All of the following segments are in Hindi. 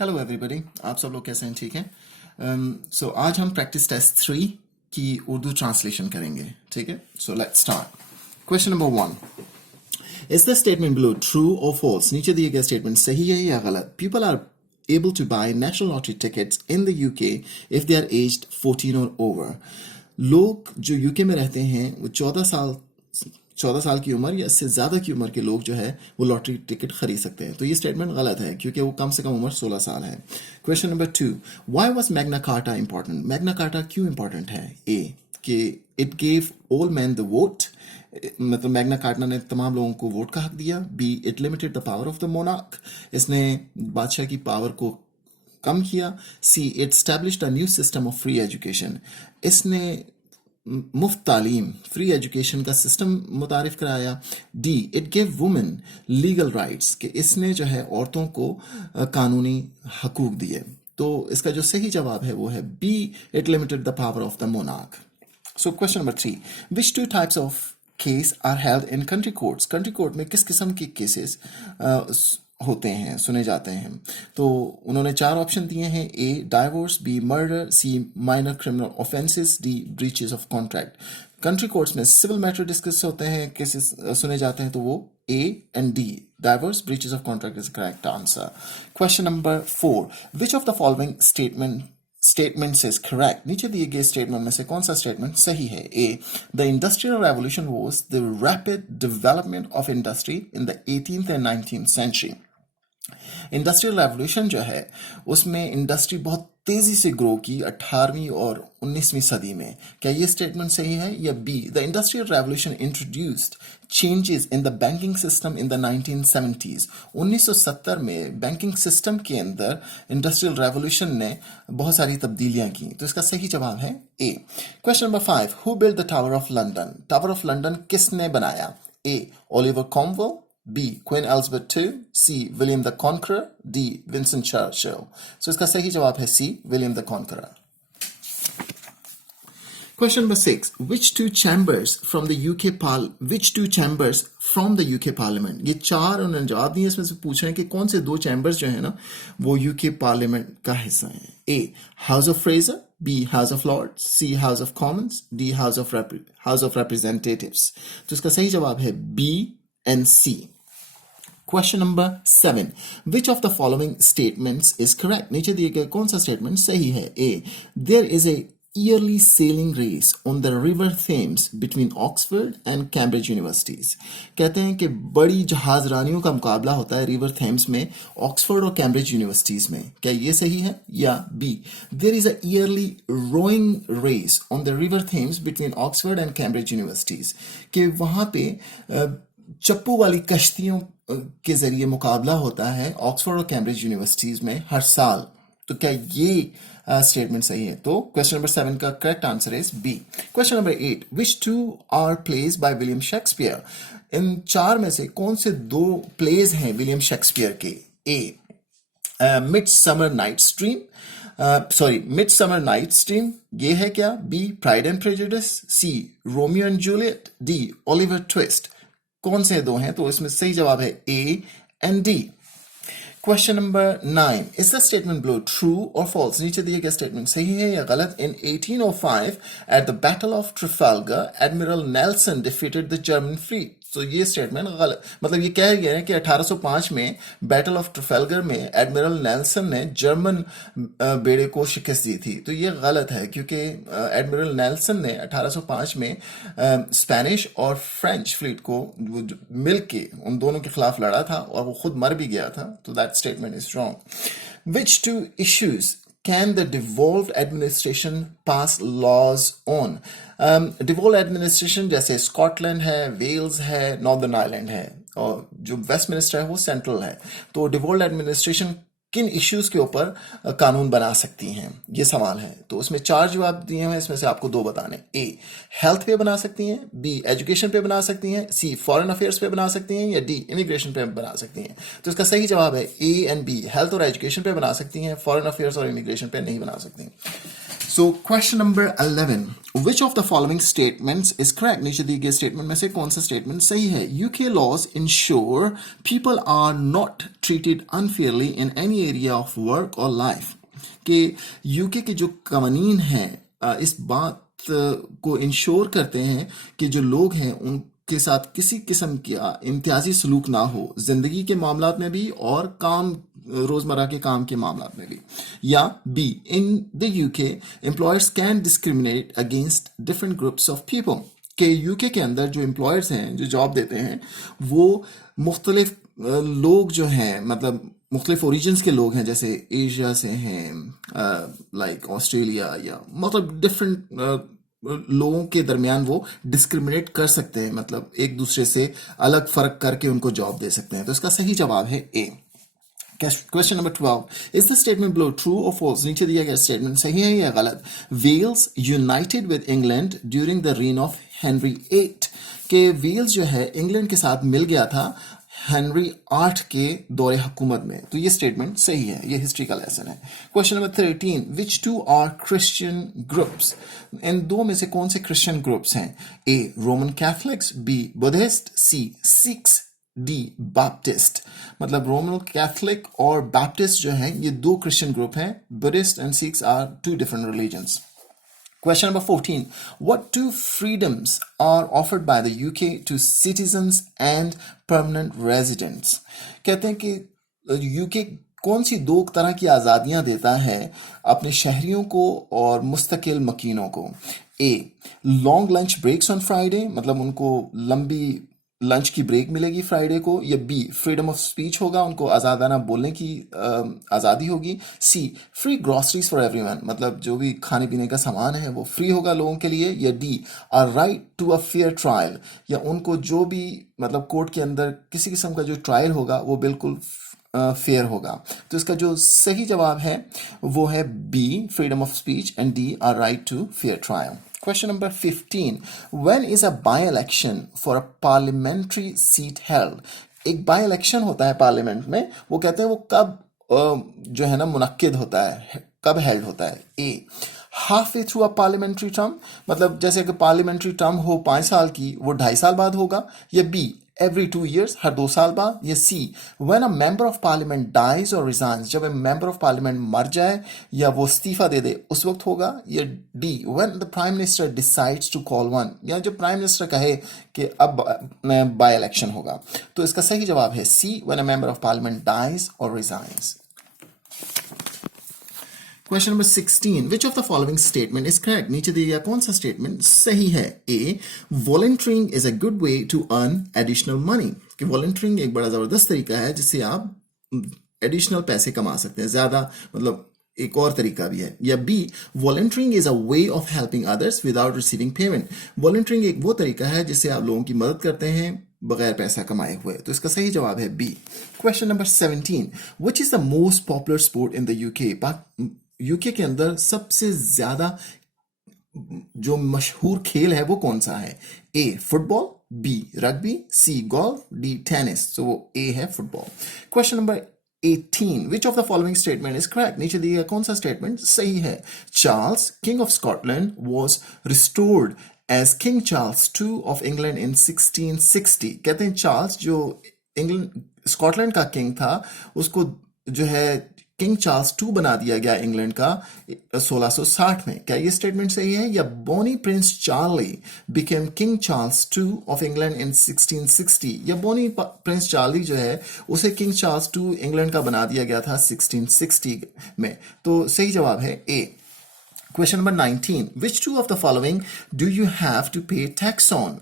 हेलो एवरीबॉडी, आप सब लोग कैसे हैं? ठीक हैं? सो आज हम प्रैक्टिस टेस्ट 3 की उर्दू ट्रांसलेशन करेंगे. ठीक है, so let's start. Question number 1. Is the statement below true और फॉल्स? नीचे दिए गए स्टेटमेंट सही है या गलत? People are able to buy national lottery tickets in the UK if they are aged 14 or over. लोग जो यूके में रहते हैं वो 14 साल की उम्र या इससे ज़्यादा की उम्र के लोग जो है वो लॉटरी टिकट खरीद सकते हैं. तो ये स्टेटमेंट गलत है क्योंकि वो कम से कम उम्र 16 साल है. Question number 2. Why was Magna carta important? Magna carta क्यों इंपॉर्टेंट है? ए कि it gave all man the vote, मतलब मैग्ना कार्टा ने तमाम लोगों को वोट का हक दिया. B it limited the power of the monarch, इसने बादशाह की पावर को कम किया. See it established a new system of free education, इसने मुफ्त तालीम फ्री एजुकेशन का सिस्टम मुतारिफ कराया. D it give women legal rights, कि इसने जो है औरतों को कानूनी हकूक दिए. तो इसका जो सही जवाब है वो है B it limited the power of the monarch. So question number 3. Which two types of case are held in country courts? Country court में किस किस्म के केसेस होते हैं, सुने जाते हैं? तो उन्होंने 4 ऑप्शन दिए हैं. A divorce, B murder, C minor criminal offences, D breaches of contract. Country courts में सिविल मैटर डिस्कस होते हैं, केसेस सुने जाते हैं, तो वो A and D divorce breaches of contract is correct answer. Question number 4. Which of the following statements is correct? नीचे दिए गए स्टेटमेंट में से कौन सा स्टेटमेंट सही है? A the industrial revolution was the rapid development of industry in the 18th and 19th century. Industrial revolution जो है उसमें इंडस्ट्री बहुत तेजी से ग्रो की 18वीं और 19वीं सदी में. क्या ये स्टेटमेंट सही है? या B the industrial revolution introduced changes in the banking system in the 1970s. 1970 में बैंकिंग सिस्टम के अंदर इंडस्ट्रियल रेवोल्यूशन ने बहुत सारी तब्दीलियां की. तो इसका सही जवाब है A. Question number 5. Who built the Tower of London? Tower of London किसने बनाया? A Oliver Cromwell, B. Queen Elizabeth II, C. William the Conqueror, D. Winston Churchill. So इसका सही जवाब है C. William the Conqueror. Question number 6. Which two chambers from the UK Parliament? ये 4 उन्होंने जवाब दिए, इसमें से पूछ रहे हैं कि कौन से 2 चैम्बर्स जो है ना वो UK पार्लियामेंट का हिस्सा हैं. A. House of Fraser, B. House of Lords, C. House of Commons, D. House of Representatives. तो इसका सही जवाब है B and C. Question number 7. Which of the following statements is correct? नीचे दिए गए कौन सा स्टेटमेंट सही है? A. There is a yearly sailing race on the river Thames between Oxford and Cambridge universities. कहते हैं कि बड़ी जहाज रानियों का मुकाबला होता है रिवर थेम्स में ऑक्सफोर्ड और कैम्ब्रिज यूनिवर्सिटीज में. क्या ये सही है? या B. There is a yearly rowing race on the river Thames between Oxford and Cambridge universities. कि वहाँ पे चप्पू वाली कश्तियों के जरिए मुकाबला होता है ऑक्सफोर्ड और कैम्ब्रिज यूनिवर्सिटीज में हर साल. तो क्या ये स्टेटमेंट सही है? तो क्वेश्चन नंबर 7 का correct answer is B. Question number 8. Which 2 are plays by William Shakespeare? इन 4 में से कौन से 2 प्लेज हैं विलियम शेक्सपियर के? ए मिडसमर नाइट्स ड्रीम, ये है क्या? B Pride and Prejudice, C Romeo and Juliet, D Oliver Twist. कौन से 2 हैं? तो इसमें सही जवाब है A and D. Question number 9. Is the statement below true और फॉल्स? नीचे दिए गए स्टेटमेंट सही है या गलत? In 1805 at the battle of Trafalgar Admiral Nelson defeated the German fleet. तो ये स्टेटमेंट गलत, मतलब ये कह गया है कि 1805 में बैटल ऑफ ट्रफाल्गर में एडमिरल नेल्सन ने जर्मन बेड़े को शिकस्त दी थी. तो ये गलत है क्योंकि एडमिरल नेल्सन ने 1805 में स्पेनिश और फ्रेंच फ्लीट को मिल के उन दोनों के खिलाफ लड़ा था और वो खुद मर भी गया था. तो that statement is wrong. Which 2 issues can the devolved administration pass laws on? devolved administration जैसे स्कॉटलैंड है, वेल्स है, नॉर्दर्न आयरलैंड है और जो वेस्टमिनिस्टर है वो सेंट्रल है. तो डिवोल्ड एडमिनिस्ट्रेशन किन इश्यूज के ऊपर कानून बना सकती हैं, ये सवाल है. तो उसमें 4 जवाब दिए हैं, इसमें से आपको 2 बताने. ए हेल्थ पे बना सकती हैं, बी एजुकेशन पे बना सकती हैं, सी फॉरेन अफेयर्स पे बना सकती हैं, या डी इमिग्रेशन पे बना सकती हैं. तो इसका सही जवाब है ए एंड बी. हेल्थ और एजुकेशन पे बना सकती हैं, फॉरेन अफेयर्स और इमिग्रेशन पे नहीं बना सकती. So question number 11, which of the following statements is correct? नीचे दिए गए स्टेटमेंट में से कौन सा स्टेटमेंट सही है? UK laws ensure people are not treated unfairly in any area of work or life. कि यूके के जो कानून हैं इस बात को इंश्योर करते हैं कि जो लोग हैं उनके साथ किसी किस्म का इम्तियाजी सलूक ना हो, जिंदगी के मामलात में भी और काम रोजमर्रा के काम के मामलात में भी. या B, in the UK employers can discriminate against different groups of people. के यूके के अंदर जो एम्प्लॉयर्स हैं जो जॉब देते हैं वो मुख्तलिफ लोग जो हैं, मतलब मुख्तलिफ ओरिजिन्स के लोग हैं, जैसे एशिया से हैं, लाइक ऑस्ट्रेलिया, या मतलब डिफरेंट लोगों के दरमियान वो डिस्क्रिमिनेट कर सकते हैं, मतलब एक दूसरे से अलग फर्क करके उनको जॉब दे सकते हैं. तो इसका सही जवाब है A. Question number 12, is the statement below true और फॉल्स? नीचे दिया गया स्टेटमेंट सही है या गलत? Wales united with England during the reign of Henry 8. के वेल्स जो है इंग्लैंड के साथ मिल गया था हेनरी 8 के दौरे हुकूमत में. तो ये स्टेटमेंट सही है, ये हिस्ट्री का लेसन है. Question number 13, which two are Christian groups? इन दो में से कौन से क्रिश्चियन ग्रुप्स हैं? A, Roman Catholics, B, Buddhist, C, Sikhs, D, Baptist. मतलब रोमन कैथलिक और बैप्टिस्ट जो है ये दो क्रिश्चियन ग्रुप हैं. Buddhist and Sikhs are two different religions. Question number 14. What two freedoms are offered by the UK to citizens and permanent residents? कहते हैं कि UK कौन सी दो तरह की आज़ादियां देता है अपने शहरियों को और मुस्तकिल मकीनों को? A, long lunch breaks on Friday, मतलब उनको लंबी लंच की ब्रेक मिलेगी फ्राइडे को. या बी, फ्रीडम ऑफ स्पीच होगा, उनको आज़ादाना बोलने की आज़ादी होगी. सी, फ्री ग्रॉसरीज फॉर एवरीवन, मतलब जो भी खाने पीने का सामान है वो फ्री होगा लोगों के लिए. या D, a right to a fair trial, या उनको जो भी मतलब कोर्ट के अंदर किसी किस्म का जो ट्रायल होगा वो बिल्कुल फेयर होगा. तो इसका जो सही जवाब है वो है B, freedom of speech, and D, a right to fair trial. Question number 15. When is a by-election for a parliamentary seat held? एक बाई इलेक्शन होता है पार्लियामेंट में, वो कहते हैं वो कब जो है ना मुनक्किद होता है, कब हेल्ड होता है? A, halfway through a parliamentary term, मतलब जैसे कि पार्लियामेंट्री टर्म हो 5 साल की, वो 2.5 साल बाद होगा. या बी, एवरी 2 years, हर 2 साल बाद. या C, when a member of parliament dies और रिजाइन्स, जब मेंबर ऑफ पार्लियामेंट मर जाए या वो इस्तीफा दे दे उस वक्त होगा. या D, when the prime minister decides to call one, या जब प्राइम मिनिस्टर कहे कि अब बाय इलेक्शन होगा. तो इसका सही जवाब है C, when a member of parliament dies और resigns. Question number 16. Which of the following statement is correct? नीचे दिया गया कौन सा स्टेटमेंट सही है? A, volunteering is a good way to earn additional money. कि volunteering एक बड़ा जबरदस्त तरीका है जिससे आप एडिशनल पैसे कमा सकते हैं, ज्यादा, मतलब एक और तरीका भी है. या B, volunteering is a way of helping others without receiving payment. Volunteering एक वो तरीका है जिससे आप लोगों की मदद करते हैं बगैर पैसा कमाए हुए. तो इसका सही जवाब है B. Question number 17. Which is the most popular sport in the UK? UK के अंदर सबसे ज्यादा जो मशहूर खेल है वो कौन सा है? ए, फुटबॉल, बी, रग्बी, सी, गोल्फ, डी, टेनिस. तो वो ए है, football. Question number 18. Which of the following statement is correct? नीचे दिया कौन सा स्टेटमेंट सही है? Charles, King of Scotland, was restored as King Charles II of England in 1660. कहते हैं चार्ल्स जो इंग्लैंड स्कॉटलैंड का किंग था उसको जो है किंग चार्ल्स 2 बना दिया गया इंग्लैंड का 1660 में. क्या ये स्टेटमेंट सही है? या Bonnie Prince Charlie became King Charles 2 of England in 1660, या बोनी प्रिंस चार्ली जो है उसे किंग चार्ल्स 2 इंग्लैंड का बना दिया गया था 1660 में. तो सही जवाब है A. Question number 19. Which two of the following do you have to pay tax on?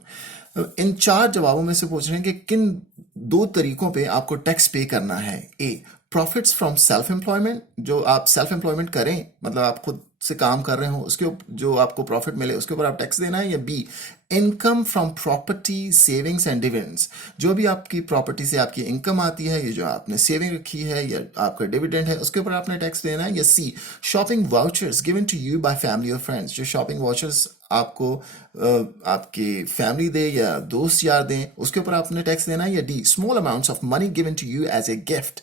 इन 4 जवाबों में से पूछ रहे हैं कि किन 2 तरीकों पे आपको टैक्स पे करना है. ए, प्रॉफिट्स फ्रॉम सेल्फ एम्प्लॉयमेंट, जो आप सेल्फ एम्प्लॉयमेंट करें, मतलब आप खुद से काम कर रहे हो, उसके जो आपको प्रॉफिट मिले उसके ऊपर आप टैक्स देना है. या B, income from property savings and dividends, जो भी आपकी प्रॉपर्टी से आपकी इनकम आती है, ये जो आपने सेविंग रखी है या आपका डिविडेंड है, उसके ऊपर आपने टैक्स देना है. या C, shopping vouchers given to you by family और फ्रेंड्स, जो शॉपिंग वाउचर्स आपको आपकी फैमिली दे या दोस्त यार दें उसके ऊपर आपने टैक्स देना है. या D, small amounts of money given to you as a gift.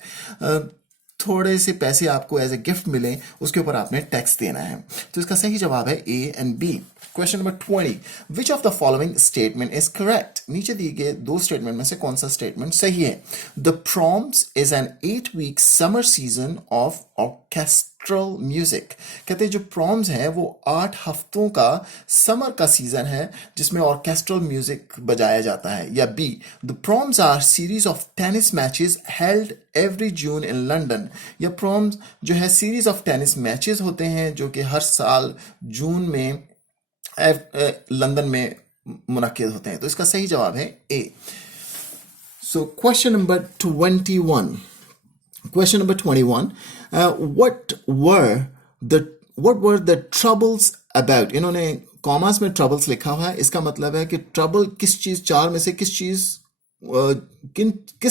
थोड़े से पैसे आपको एज ए गिफ्ट मिले उसके ऊपर आपने टैक्स देना है। तो इसका सही जवाब है A and B. Question number 20, which of the following statement is correct? नीचे दिए गए दो स्टेटमेंट में से कौन सा स्टेटमेंट सही है? The proms is an 8-week summer season of orchestral music. कहते हैं जो प्रॉम्स है वो 8 हफ्तों का समर का सीजन है जिसमें ऑर्केस्ट्रल म्यूजिक बजाया जाता है। या B, the Proms are series of tennis matches held every June in London. या प्रॉम्स जो है सीरीज ऑफ टेनिस मैचेस होते हैं जो कि हर साल जून में लंदन में मुनक्किद होते हैं। तो इसका सही जवाब है A. So question number 21, what were the troubles about? इन्होंने कॉमर्स में ट्रबल्स लिखा हुआ है, इसका मतलब है कि ट्रबल किस चीज, चार में से किस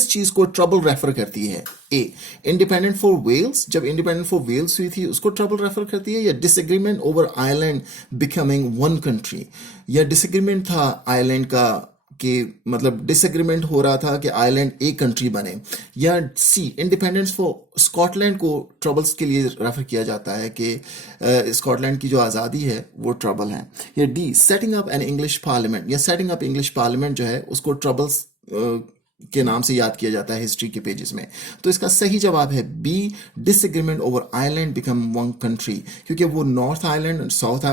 चीज को ट्रबल रेफर करती है? ए, इंडिपेंडेंट फॉर वेल्स, जब इंडिपेंडेंट फॉर वेल्स हुई थी उसको ट्रबल रेफर करती है। या disagreement over Ireland becoming one country, या डिसएग्रीमेंट था आयरलैंड का कि मतलब डिसएग्रीमेंट हो रहा था कि आयरलैंड एक कंट्री बने। या सी, इंडिपेंडेंस फॉर स्कॉटलैंड को ट्रबल्स के लिए रेफर किया जाता है कि स्कॉटलैंड की जो आज़ादी है वो ट्रबल है। या D, setting up an English parliament, या सेटिंग अप इंग्लिश पार्लियामेंट जो है उसको ट्रबल्स के नाम से याद किया जाता है हिस्ट्री के पेजेस में। तो इसका सही जवाब है B, disagreement over Ireland become one country, क्योंकि वो नॉर्थ आयरलैंड और साउथ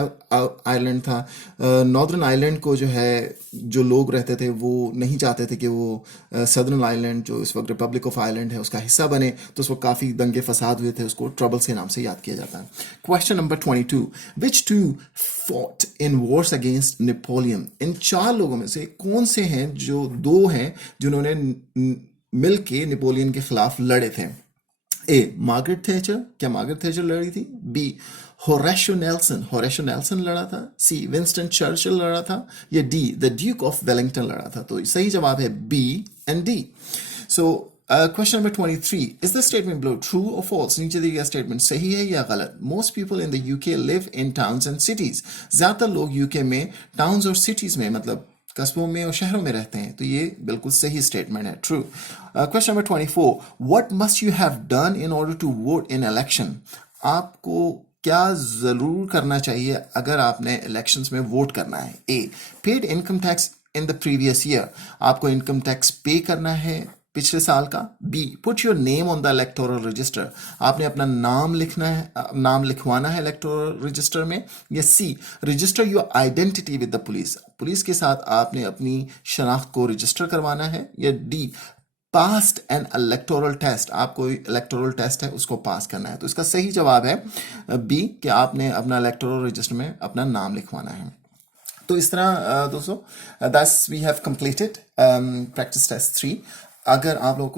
आयरलैंड था। नॉर्दर्न आयरलैंड को जो है जो लोग रहते थे वो नहीं चाहते थे कि वो सदर्न आयरलैंड जो इस वक्त रिपब्लिक ऑफ आयरलैंड है उसका हिस्सा बने, तो उस वक्त काफ़ी दंगे फसाद हुए थे, उसको ट्रबल्स के नाम से याद किया जाता है। Question number 22, which two fought in wars against Napoleon? इन चार लोगों में से कौन से हैं जो दो हैं जिन्होंने मिलके नेपोलियन के खिलाफ लड़े थे? ए, मार्गरेट थैचर, क्या मार्गरेट थैचर लड़ी थी? बी, होरेशियो नेल्सन लड़ा था। सी, विंस्टन चर्चिल लड़ा था। या D, the duke of Wellington लड़ा था। तो सही जवाब है B and D. So question number 23, is the statement below true और फॉल्स? नीचे दिया गया स्टेटमेंट सही है या गलत? Most people in the UK live in towns and cities. ज्यादातर लोग यूके में टाउन्स और सिटीज में मतलब कस्बों में और शहरों में रहते हैं। तो ये बिल्कुल सही स्टेटमेंट है, true. Question number 24, what must you have done in order to vote in election? आपको क्या जरूर करना चाहिए अगर आपने इलेक्शंस में वोट करना है? A, paid income tax in the previous year, आपको इनकम टैक्स पे करना है पिछले साल का। B, put your name on the electoral register, आपने अपना नाम लिखना है, नाम लिखवाना है इलेक्टोरल रजिस्टर में। या C, register your identity with the police के साथ आपने अपनी शनाख्त को रजिस्टर करवाना है। या D, passed an electoral test, आपको इलेक्टोरल टेस्ट है उसको पास करना है। तो इसका सही जवाब है बी, कि आपने अपना इलेक्टोरल रजिस्टर में अपना नाम लिखवाना है। तो इस तरह दोस्तों that's we have completed practice test 3। अगर आप लोग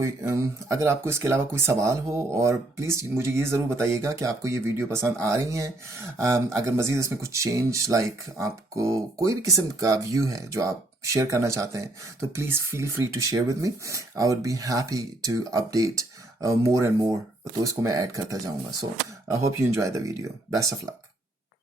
अगर आपको इसके अलावा कोई सवाल हो और प्लीज़ मुझे ये ज़रूर बताइएगा कि आपको ये वीडियो पसंद आ रही हैं। अगर मज़ीद इसमें कुछ चेंज आपको कोई भी किस्म का व्यू है जो आप शेयर करना चाहते हैं तो please feel free to share with me. I would be happy to update more and more, तो इसको मैं ऐड करता जाऊँगा। So I hope you enjoy the video. Best of luck.